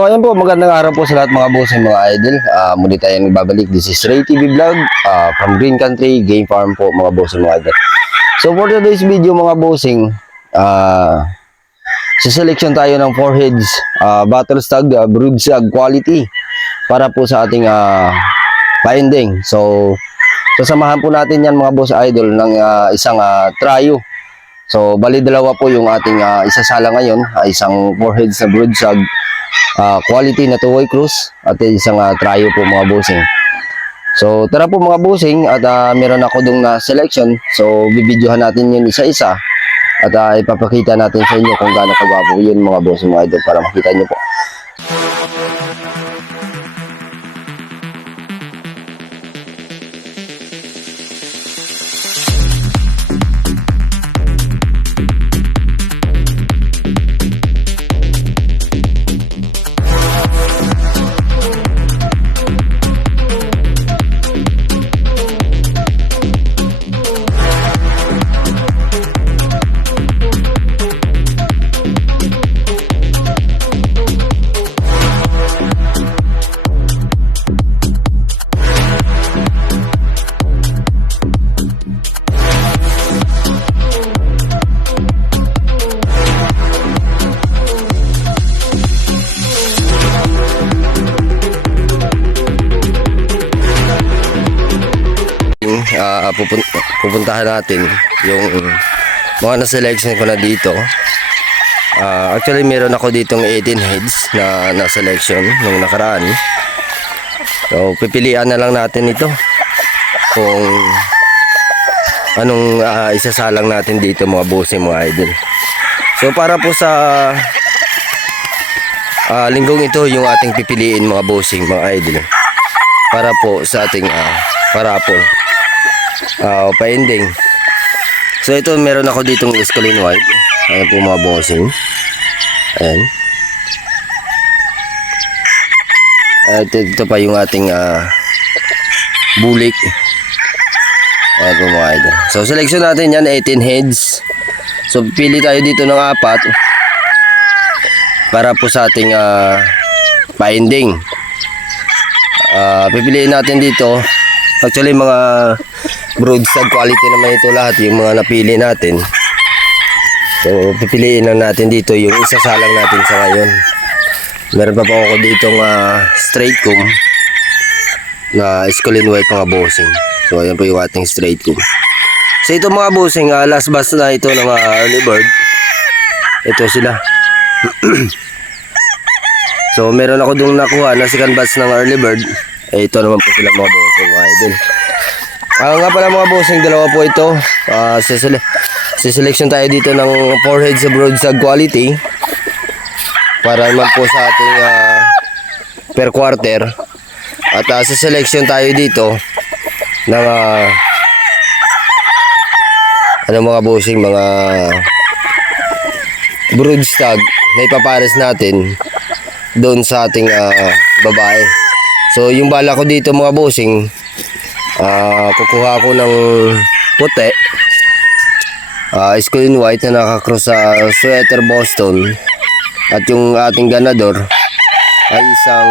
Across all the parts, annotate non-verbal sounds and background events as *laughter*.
So ayan po, magandang araw po sa lahat mga boss and mga idol. Ah, muli tayo nagbabalik. This is Ray TV Vlog ah, from Green Country Game Farm po mga boss and mga idol. So for today's video mga bossing, ah, sa selection tayo ng 4 heads ah, battle stag, uh, brood stag quality para po sa ating ah, binding. So sasamahan po natin yan mga boss idol ng ah, isang ah, tryo. So bali dalawa po yung ating ah, isasala ngayon, ah, isang 4 heads na brood stag ah, quality na two-way cruise at isang uh, tryo po mga bossing. So tara po mga bossing at ah, meron ako dong na selection. So bibidyohan natin yun isa-isa at ah, ipapakita natin sa inyo kung gaano kagwapo yun mga bossing mga idol para makita nyo po. Pupuntahan natin yung mga na-selection ko na dito. Ah, actually, meron ako ditong 18 heads na na-selection nung nakaraan. So, pipilian na lang natin ito kung anong ah, isasalang natin dito mga bossing mga idol. So, para po sa ah, linggong ito yung ating pipiliin mga bossing mga idol. Para po sa ating uh, parapol. Ah, pa-ending. So ito meron ako ditong Escalin White. Ayan po mga bossing. Ayan. At ito pa yung ating ah, bulik. Ayan po mga idol. So selection natin yan 18 heads. So pili tayo dito ng apat para po sa ating ah, binding. Ah, pipiliin natin dito Actually mga broadside quality naman ito lahat yung mga napili natin. So pipiliin lang natin dito yung isasalang natin sa ngayon. Meron pa po ako ditong uh, straight comb na Escolin White mga bossing. So ayan po yung ating straight comb. So ito mga bossing, ah, last batch na ito ng uh, early bird. Ito sila. *clears throat* so meron ako dong nakuha na second batch ng early bird. Eh, ito naman po sila mga bossing mga idol. Ah, nga pala mga bossing, dalawa po ito. Ah, sisele siselection tayo dito ng 4 heads of broadside quality. Para naman po sa ating ah, per quarter. At uh, selection tayo dito ng ah, ano mga bossing, mga brood stag na ipapares natin doon sa ating ah, babae. So yung bala ko dito mga bossing, ah kukuha ako ng puti, ah screen white na nakakross sa sweater Boston at yung ating ganador ay isang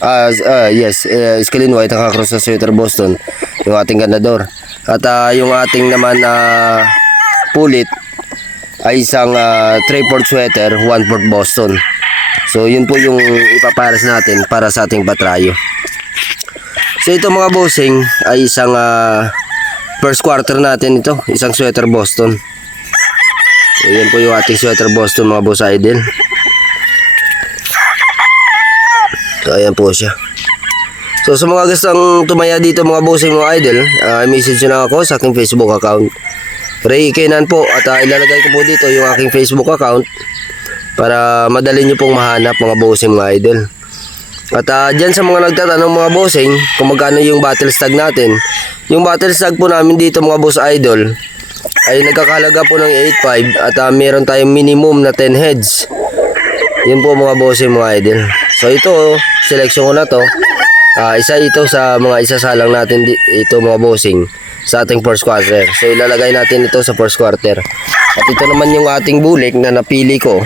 ah ah, yes, uh, screen white nakakross sa sweater Boston yung ating ganador. At ah, yung ating naman na pulit ay isang uh, 3-port sweater, 1-port Boston. So yun po yung ipapares natin para sa ating patrayo. So ito mga bossing ay isang ah, first quarter natin ito, isang sweater Boston. So yan po yung ating sweater Boston mga boss idol. So ayan po siya. So sa mga gustong tumaya dito mga bossing mga idol, ah, message nyo na ako sa aking Facebook account. Ray Kenan po at ah, ilalagay ko po dito yung aking Facebook account para madali nyo pong mahanap mga bossing mga idol. At uh, dyan sa mga nagtatanong mga bossing kung magkano yung battle stag natin. Yung battle stag po namin dito mga boss idol ay nagkakalaga po ng 8.5 at uh, meron tayong minimum na 10 heads. Yun po mga bossing mga idol. So ito, selection ko na to. Ah, isa ito sa mga isasalang natin ito mga bossing sa ating first quarter. So ilalagay natin ito sa first quarter. At ito naman yung ating bulik na napili ko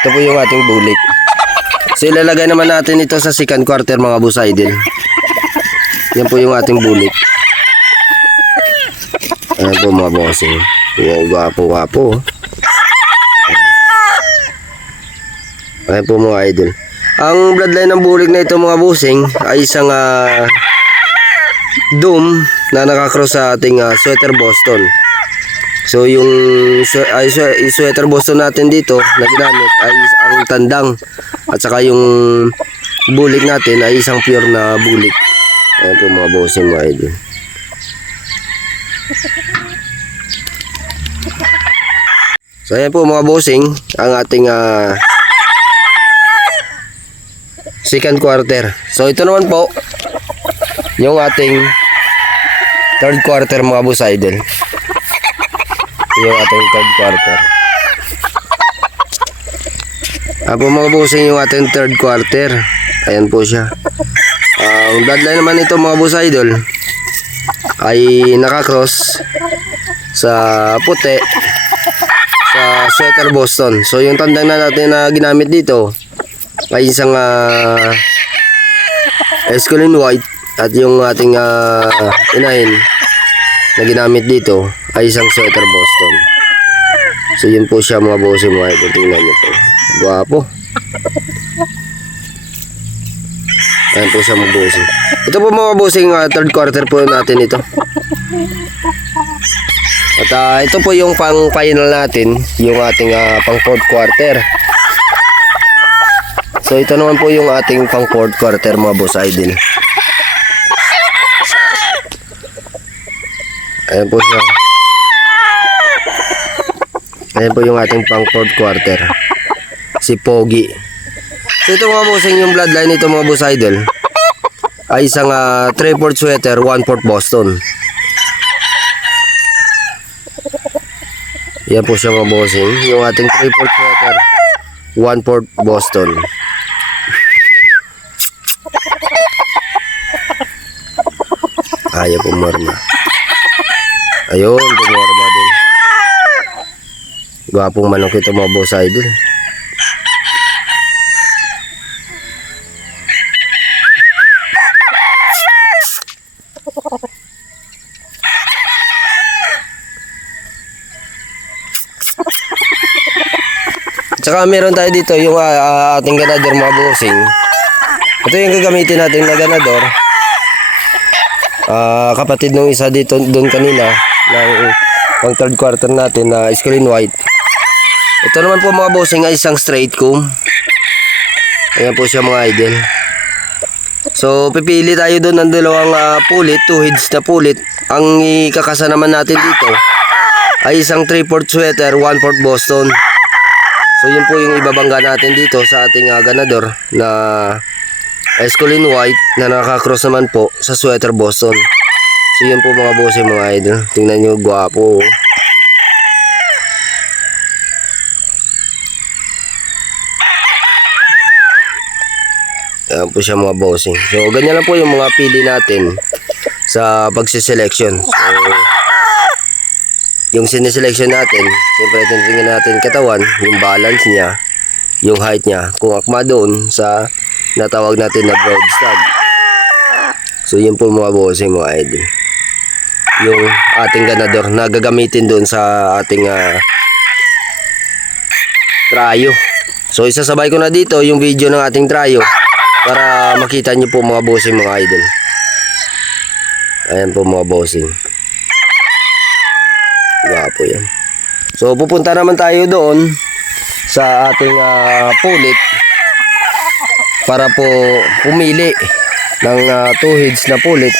Ito po yung ating bulik. So ilalagay naman natin ito sa second quarter mga boss idol. Yan po yung ating bulik. Ayan po mga bossing. Wow, gwapo, gwapo. Ayan po mga idol. Ang bloodline ng bulik na ito mga bossing ay isang ah, doom na nakakross sa ating ah, sweater Boston. So yung ay, sweater Boston natin dito na ginamit ay ang tandang at saka yung bulik natin ay isang pure na bulik. Ayan po mga bossing mga idol. So ayan po mga bossing ang ating ah, second quarter. So ito naman po yung ating third quarter mga boss idol. Yung ating third quarter. Apo mga bossing yung ating third quarter. Ayan po siya. Ang bloodline naman ito mga boss idol ay nakakross sa puti sa sweater Boston. So yung tandang na natin na ginamit dito ay isang uh, Escolin White at yung ating ah, inahin na ginamit dito ay isang sweater Boston. So yun po siya mga bossing mga idol. Tingnan nyo po. Gwapo. Ayan po siya mga bossing. Ito po mga bossing, ah, third quarter po natin ito. At ah, ito po yung pang final natin, yung ating ah, pang fourth quarter. So ito naman po yung ating pang fourth quarter mga boss idol. Ayan po siya. Ayan po yung ating pang fourth quarter. Si Pogi. So ito mga bossing yung bloodline nito mga boss idol ay isang uh, 3-4 sweater, 1-4 Boston. Yan po siya mga bossing. Yung ating 3-4 sweater, 1-4 Boston. Ayaw pumorma. Ayun, pumorma din. Gwapong manok ito mga boss idol. Tsaka meron tayo dito yung ah, ating ganador mga bossing. Ito yung gagamitin natin na ganador. Ah, kapatid nung isa dito doon kanina ng pang third quarter natin na screen white. Ito naman po mga bossing ay isang straight comb. Ayan po siya mga idol. So pipili tayo doon ng dalawang ah, pulit, two heads na pulit. Ang ikakasa naman natin dito ay isang 3-4 sweater, 1-4 Boston. So yun po yung ibabangga natin dito sa ating uh, ganador na Escolin White na nakakross naman po sa sweater Boston. So yun po mga boss mga idol. Tingnan nyo gwapo. oh. Yan po siya mga bossing. So ganyan lang po yung mga pili natin sa pagsiselection. So yung sineselection natin, siyempre titingnan natin katawan, yung balance niya, yung height niya, kung akma doon sa natawag natin na broad stud. So yun po mga bossing mga idol. Yung ating ganador na gagamitin doon sa ating ah, trayo. So isasabay ko na dito yung video ng ating trayo para makita niyo po mga bossing mga idol. Ayan po mga bossing. Gwapo yan. So pupunta naman tayo doon sa ating ah, pulit para po pumili ng ah, two heads na pulit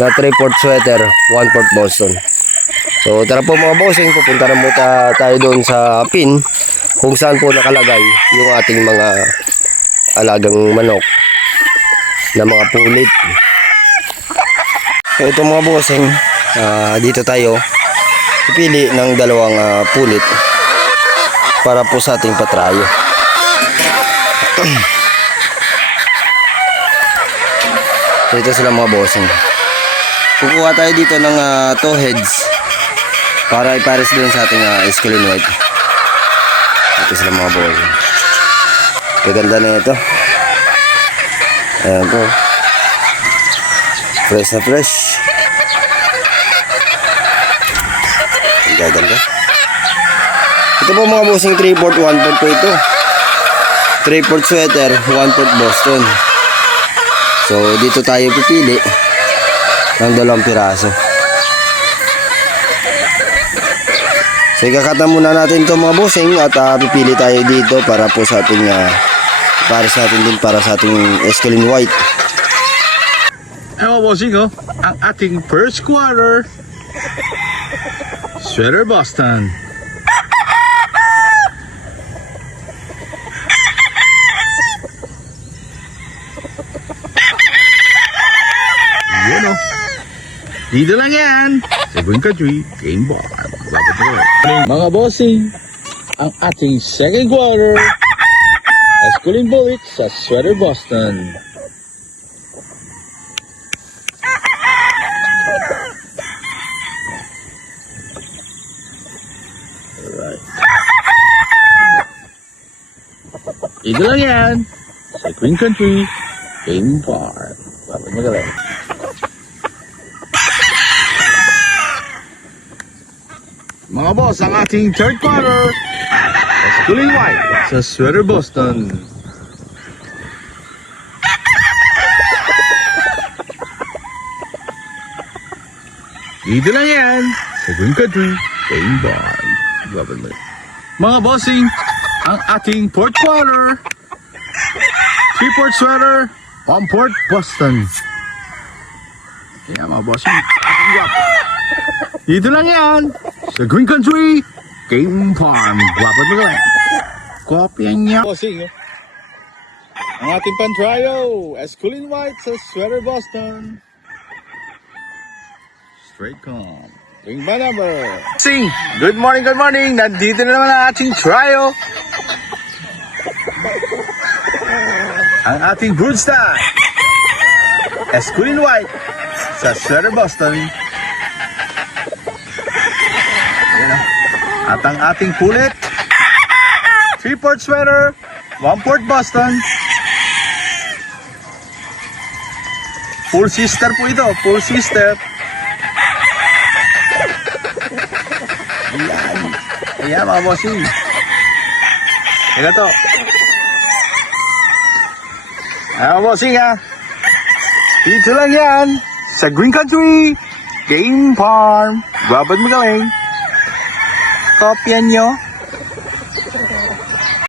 na 3-4 sweater, 1-4 Boston. So tara po mga bossing, pupunta na muna tayo doon sa pin kung saan po nakalagay yung ating mga alagang manok na mga pulit. So ito mga bossing, ah, dito tayo pipili ng dalawang ah, pulit para po sa ating patrayo. *clears throat* so ito sila mga bossing. Kukuha tayo dito ng ah, two heads para ipares doon sa ating uh, escalin white. Ito sila mga bossing. Gaganda na ito. Ayan po. Fresh na fresh. Gaganda. Ito po mga bossing 3 port 1 port po ito. 3 port sweater, 1 port Boston. So dito tayo pipili ng dalawang piraso. So ikakata muna natin ito mga bossing at ah, pipili tayo dito para po sa ating ah, para sa atin din para sa ating Escalin White. Ewan bossing oh, ang ating first quarter Sweater Boston. Dito lang yan. Green Country, Game ko. Mga bossing, ang ating second quarter Esculin Bullet sa Sweater Boston. Ito lang yan. Sa Green Country, Game Park. Bakit magaling? Mga boss, ang ating third quarter. Schooling White sa Sweater Boston. Dito lang yan. Sa Green Country. Bakit magaling? Mga bossing, ang ating fourth quarter. Three port sweater, one port Boston. Kaya mga bossing, ating. Dito lang yan, sa Green Country, Game Farm. Guwapo na kaya. Kopya niya. Bossing, oh. ang ating pantrayo, Esculin White sa Sweater Boston. Straight calm. Ring ba number? Sing! Good morning, good morning! Nandito na naman ang ating trio. Ang ating broodstock. Esculin White sa Sweater Boston. Ayan o. At ang ating pulit. Three port sweater. One port Boston. Full sister po ito. Full sister. Ayan. Ayan mga bossing. Ito to. Ayan mga bossing ha. Dito lang yan. Sa Green Country. Game Farm. Babad magaling. Kopya nyo.